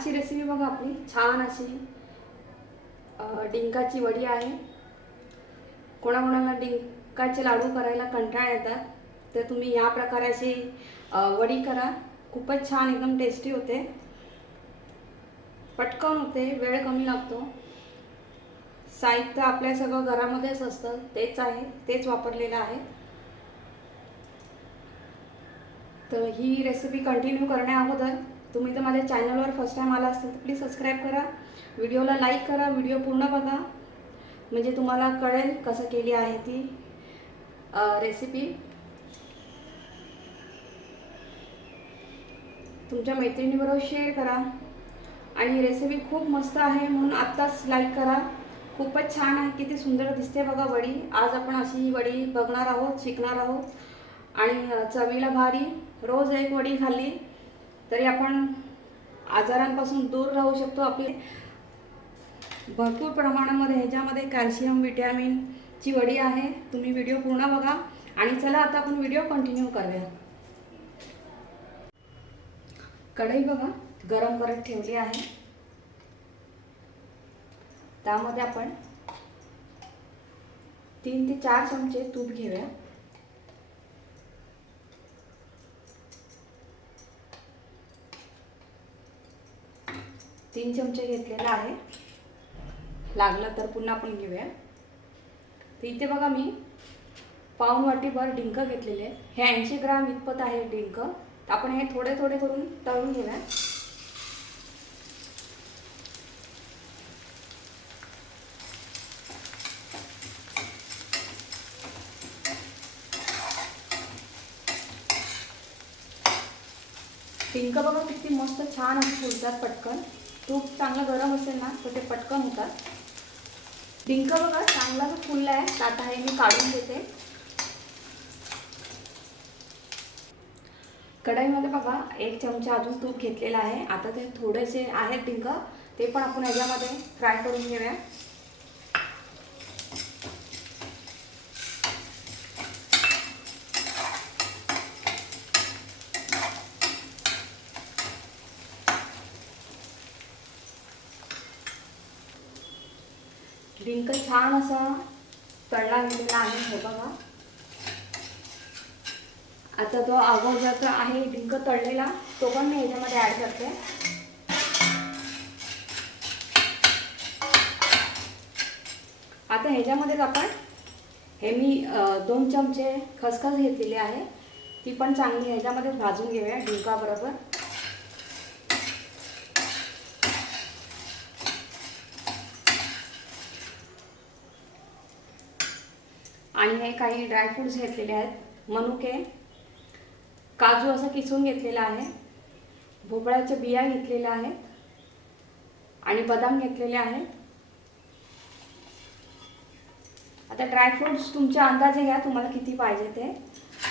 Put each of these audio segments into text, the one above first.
आजची रेसिपी बघा आपली. छान अशी डिंकाची वडी आहे. कोणाकोणाला डिंकाचे लाडू करायला कंटाळा येतात तर तुम्ही या प्रकारे अशी वडी करा. खूपच छान एकदम टेस्टी होते. पटकन होते वेळ कमी लागतो. साहित्य आपल्या सगळं घरामध्येच असतं तेच आहे तेच वापरलेलं आहे. तर ही रेसिपी कंटिन्यू करण्या अगोदर तुम्ही तर माझ्या चॅनलवर फर्स्ट टाईम आला असेल तर प्लीज सबस्क्राईब करा. व्हिडिओला लाईक करा व्हिडिओ पूर्ण बघा. म्हणजे तुम्हाला कळेल कसं केली आहे ती रेसिपी तुमच्या मैत्रिणीबरोबर शेअर करा. आणि रेसिपी खूप मस्त आहे म्हणून आत्ताच लाईक करा. खूपच छान आहे किती सुंदर दिसते बघा वडी. आज आपण अशी ही वडी बघणार आहोत शिकणार आहोत. आणि चवीला भारी. रोज एक वडी खाल्ली. तरी आपण आजारांपासून दूर राहू शकतो. आपले भरपूर प्रमाणामध्ये ह्याच्यामध्ये कॅल्शियम विटॅमिनची वडी आहे. तुम्ही व्हिडिओ पूर्ण बघा आणि चला आता आपण व्हिडिओ कंटिन्यू करूया. कढई बघा गरम करत ठेवली आहे. त्यामध्ये आपण तीन ते चार चमचे तूप घेऊया. तीन चमचे घेतलेला आहे. लागलं तर पुन्हा आपण घेऊया. तर इथे बघा मी पाऊन वाटीभर डिंक घेतलेले आहे हे ऐंशी ग्राम इतपत आहे डिंक. तर आपण हे थोडे थोडे करून तळून घेऊया. डिंक बघा किती मस्त छान असे फुलतात पटकन. तूप चांगलं गरम असेल ना तर ते पटकन होतात डिंक बघा चांगला जो फुलला आहे. ताटा आता हे मी काढून घेते. कढईमध्ये बघा एक चमचा अजून तूप घेतलेला आहे. आता ते थोडेसे आहेत डिंक ते पण आपण ह्याच्यामध्ये फ्राय करून घेऊया डिंक छान असा तळला गेलेला आहे हे बघा. आता तो अगोदर आहे डिंक तळलेला तो पण मी ह्याच्यामध्ये ॲड करते. आता ह्याच्यामध्येच आपण हे मी दोन चमचे खसखस घेतलेली आहे. ती पण चांगली ह्याच्यामध्येच भाजून घेऊया डिंकाबरोबर. आणि हे काही ड्रायफ्रुट्स घेतलेले आहेत. मनुके काजू असं किसून घेतलेला आहे. भोपळ्याच्या बिया घेतलेल्या आहेत. आणि बदाम घेतलेले आहेत. आता ड्रायफ्रुट्स तुमच्या अंदाजे घ्या तुम्हाला किती पाहिजे ते.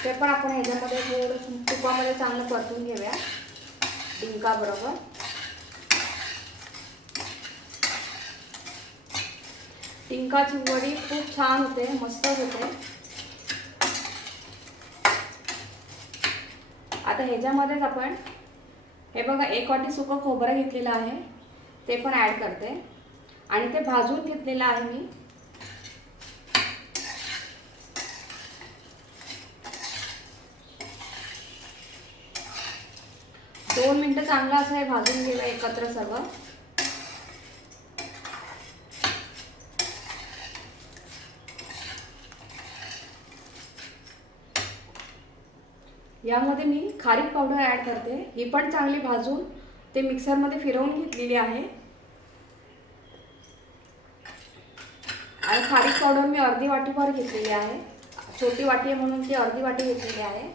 ते पण आपण ह्याच्यामध्ये थोडं तुपामध्ये चांगलं परतून घेऊया. डिंकाबरोबर. डिंकाची वडी खूप छान होते मस्त होते. आता ह्याच्यामध्येच आपण हे बघा एक वाटी सुकं खोबरं घेतलेलं आहे ते पण ॲड करते. आणि ते भाजून घेतलेलं आहे मी. दोन मिनटं चांगलं असं हे भाजून घेऊया एकत्र सर्व. यामध्ये मी खारीक पावडर ॲड करते. ही पण चांगली भाजून ते मिक्सरमध्ये फिरवून घेतलेली आहे. आणि खारीक पावडर मी अर्धी वाटीभर घेतलेली आहे. छोटी वाटी आहे म्हणून ती अर्धी वाटी घेतलेली आहे.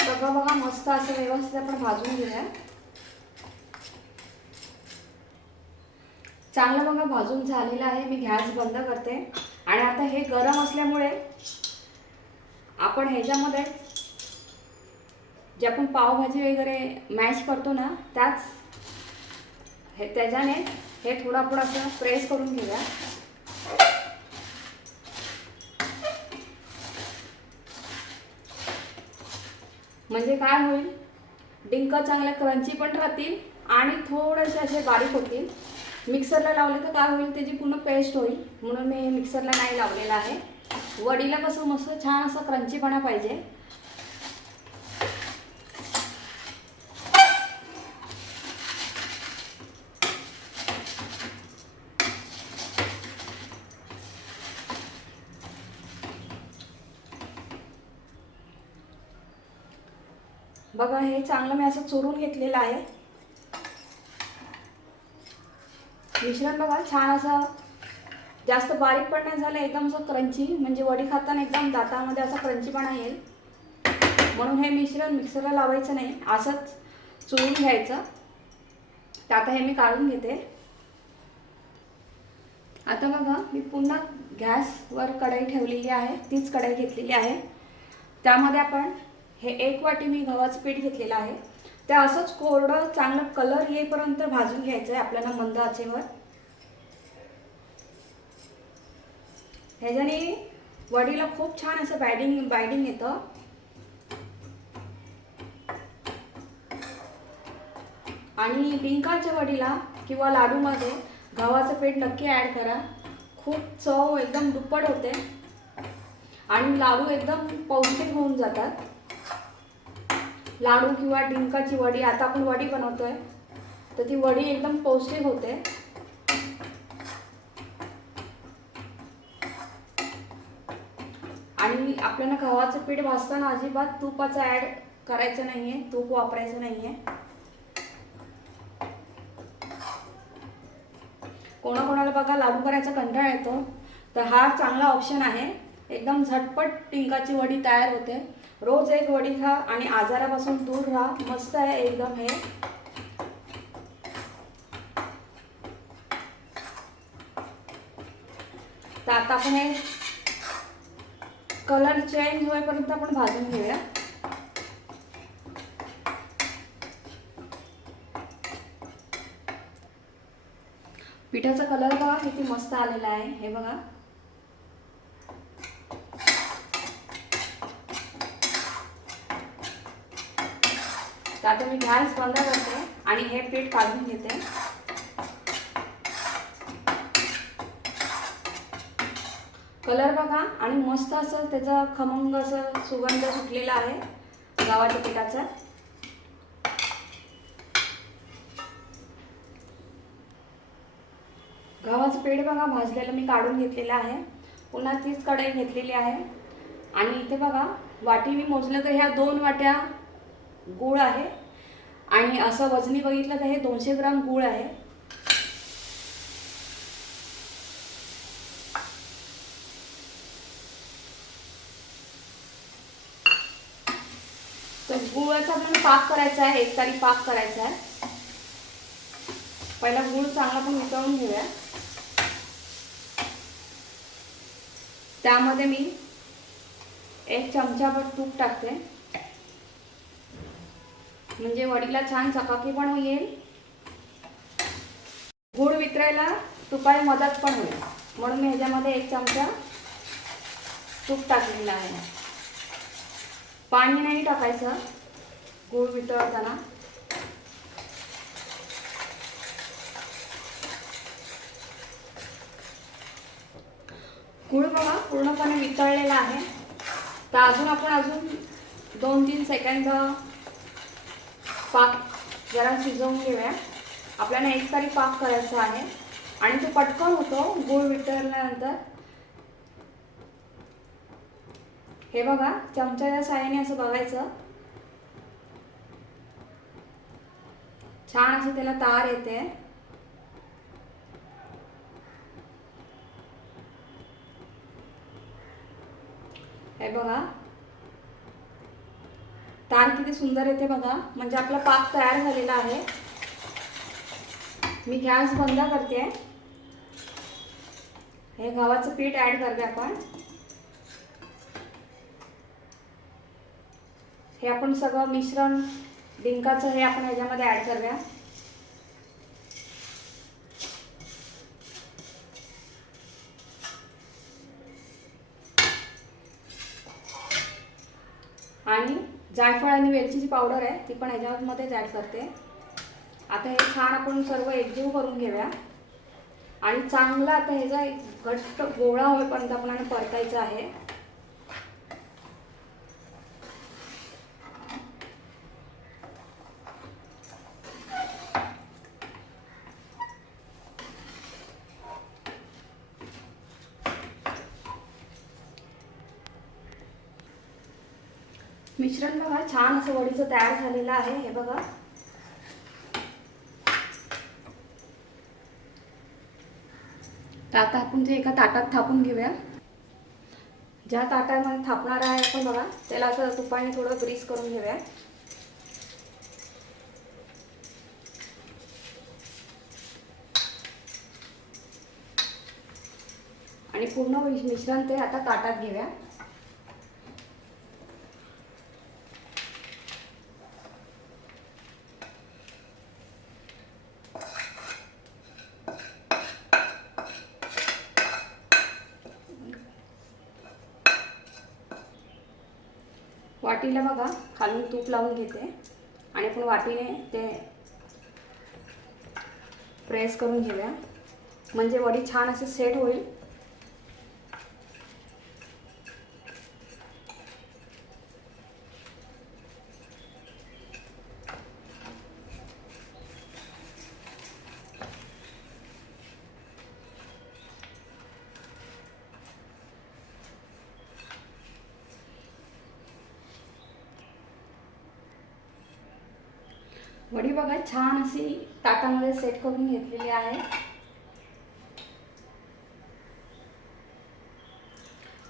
सगळं बघा मस्त असं व्यवस्थित आपण भाजून घेऊया. चांगलं बघा भाजून झालेलं आहे मी गॅस बंद करते. आणि आता हे गरम असल्यामुळे आपण ह्याच्यामध्ये जे आपण पावभाजी वगैरे मॅश करतो ना त्याच हे त्याच्याने हे थोडा थोडासा प्रेस करून घेऊया. म्हणजे काय होईल? डिंक चांगल्या क्रंची पण राहतील आणि थोडेसे असे बारीक होतील. मिक्सरला लावले तर काय होईल त्याची पूर्ण पेस्ट होईल. म्हणून मी मिक्सरला नाही लावलेला आहे. वडीला कसं मस्त छान असं क्रंचीपणा पाहिजे. बघा हे चांगलं मी असं चोरून घेतलेलं आहे. मिश्रण बघा छान असं जास्त बारीक पण नाही झालं एकदम असं क्रंची म्हणजे वडी खाताना एकदम दातामध्ये असा क्रंचीपणा येईल. म्हणून हे मिश्रण मिक्सरला लावायचं नाही असंच चुळून घ्यायचं. तर आता हे मी काढून घेते. आता बघा मी पुन्हा गॅसवर कढई ठेवलेली आहे तीच कढई घेतलेली आहे. त्यामध्ये आपण हे एक वाटी मी गव्हाचं पीठ घेतलेलं आहे. ते असंच कोरडं चांगलं कलर येईपर्यंत भाजून घ्यायचं आहे आपल्याला मंद आचेवर. ह्याच्याने वडीला खूप छान असं बायडिंग बायडिंग येतं. आणि डिंकाच्या वडीला किंवा लाडूमध्ये गव्हाचं पीठ नक्की ॲड करा. खूप चव एकदम दुप्पट होते. आणि लाडू एकदम पौष्टिक होऊन जातात. लाडू किंवा डिंकाची वडी आता आपण वडी बनवतोय. तर ती वडी एकदम पौष्टिक होते. आणि आपल्याला गव्हाचं पीठ भाजताना अजिबात तुपाचं ॲड करायचं नाही आहे तूप वापरायचं नाही आहे कोणाकोणाला बघा लाडू करायचा कंटाळा येतो. तर हा चांगला ऑप्शन आहे. एकदम झटपट टिंकाची वडी तयार होते. रोज एक वडी खा आणि आजारापासून दूर राहा. मस्त आहे एकदम हे. तर आता आपण हे कलर चेंज होईपर्यंत आपण भाजून घेऊया. पिठाचा कलर बघा किती मस्त आलेला आहे. हे बघा. तर आता मी गॅस बंद करते आणि हे पीठ काढून घेते. कलर बघा आणि मस्त असं त्याचा खमंग असं सुगंध सुटलेला आहे गावाच्या पिठाचा. गव्हाचं पीठ बघा भाजलेलं मी काढून घेतलेलं आहे. पुन्हा तीच कढई घेतलेली आहे. आणि इथे बघा वाटी मी मोजलं तर ह्या दोन वाट्या गूळ आहे. आणि असं वजनी बघितलं तर हे दोनशे ग्राम गूळ आहे. तर गुळाचा आपल्याला पाक करायचा आहे. एक तारी पाक करायचा आहे. पहिला गूळ चांगला पण मिसळून घेऊया. त्यामध्ये मी एक चमचाभर तूप टाकते. म्हणजे वडीला छान चकाकी पण होईल. गूळ वितरायला तुपाने मदत पण होईल. म्हणून मी ह्याच्यामध्ये एक चमचा तूप टाकलेलं आहे. पाणी नाही टाकायचं गूळ वितळताना. गूळ बघा पूर्णपणे वितळलेला आहे. तर अजून आपण अजून दोन तीन सेकंद पाक जरा शिजवून घेऊया. आपल्याला एक तरी पाक करायचा आहे. आणि तो पटकन होतो गूळ वितळल्यानंतर. हे बघा चमच्याच्या साह्याने असं बघायचं. छान असं त्याला तार येते. हे बघा. तार किती सुंदर येते बघा. म्हणजे आपला पाक तयार झालेला आहे. मी गॅस बंद करते. हे गव्हाचं पीठ ऍड करते आपण. हे आपण सगळं मिश्रण डिंकाचं हे आपण ह्याच्यामध्ये ऍड करूया. जायफळ आणि वेलचीची पावडर आहे ती पण ह्याच्यामध्येच ॲड करते. आता हे छान आपण सर्व एकजीव करून घेऊया. आणि चांगला आता ह्याचा एक घट्ट गोळा होईपर्यंत आपल्याला परतायचा आहे. मिश्रण बघा छान असं वडीचं तयार झालेलं आहे. हे बघा. आता आपण ते एका ताटात थापून घेऊया. ज्या ताटामध्ये थापणार आहे आपण बघा त्याला असं तुपाने थोडं ग्रीस करून घेऊया. आणि पूर्ण मिश्रण ते आता ताटात घेऊया. वाटीला बघा खालून तूप लावून घेते. आणि आपण वाटीने ते प्रेस करून घेऊया. म्हणजे वडी छान असे सेट होईल. वडी बघा छान अशी ताटामध्ये सेट करून घेतलेली आहे.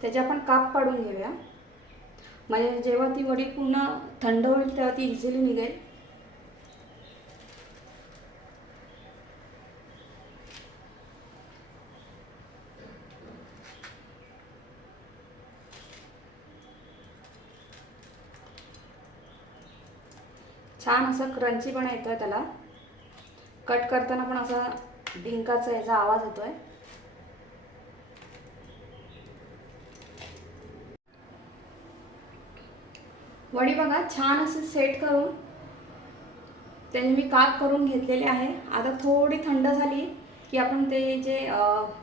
त्याचे आपण काप पाडून घेऊया. म्हणजे जेव्हा ती वडी पूर्ण थंड होईल तेव्हा ती इझिली निघेल. छान असं क्रंची पण येतोय त्याला. कट करताना पण असा डिंकाचा याचा आवाज येतोय. वडी बघा छान असे सेट करून त्याने मी काप करून घेतलेले आहे. आता थोडी थंड झाली की आपण ते जे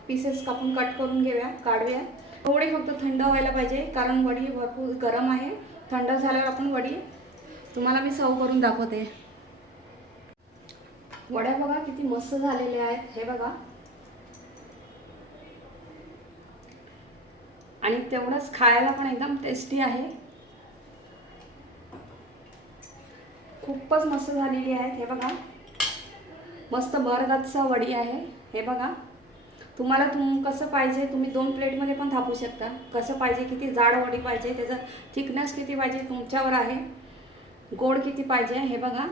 पीसेस कापून कट करून घेऊया काढूया. थोडी फक्त थंड व्हायला पाहिजे कारण वडी भरपूर गरम आहे. थंड झाल्यावर आपण वडी तुम्हाला मी सव करून दाखवते. वड्या बघा किती मस्त झालेल्या आहेत. हे बघा. आणि तेवढंच खायला पण एकदम टेस्टी आहे. खूपच मस्त झालेली आहेत. हे बघा. मस्त बरगतचा वडी आहे. हे बघा. तुम्हाला तुम कसं पाहिजे तुम्ही दोन प्लेटमध्ये पण थापू शकता. कसं पाहिजे किती जाड वडी पाहिजे त्याचं थिकनेस किती पाहिजे तुमच्यावर आहे. गोड किती पाहिजे हे बघा.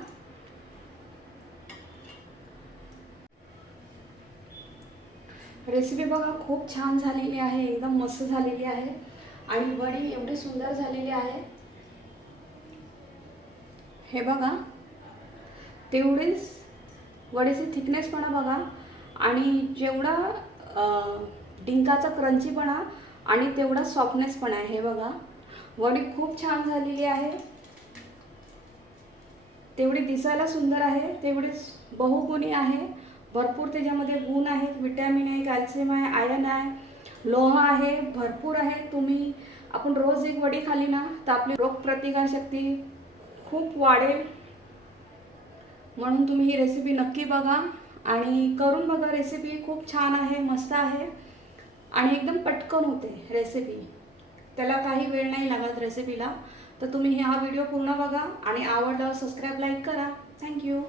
रेसिपी बघा खूप छान झालेली आहे एकदम मस्त झालेली आहे. आणि वडी एवढी सुंदर झालेली आहे. हे बघा तेवढीच वडीचे थिकनेसपणा बघा. आणि जेवढा डिंकाचा क्रंचीपणा आणि तेवढा सॉफ्टनेसपणा आहे हे बघा. वडी खूप छान झालेली आहे. तेवढी दिसायला सुंदर आहे तेवढीच बहुगुणी आहे. भरपूर त्याच्यामध्ये गुण आहेत विटॅमिन आहे कॅल्शियम आहे आयन आहे लोह आहे भरपूर आहे. तुम्ही आपण रोज एक वडी खाली ना तर आपली रोगप्रतिकारशक्ती खूप वाढेल. म्हणून तुम्ही ही रेसिपी नक्की बघा आणि करून बघा रेसिपी खूप छान आहे मस्त आहे. आणि एकदम पटकन होते रेसिपी त्याला काही वेळ नाही लागत रेसिपीला तर तुम्ही हा व्हिडिओ पूर्ण बघा आणि आवडल्यावर सबस्क्राईब लाईक करा. Thank you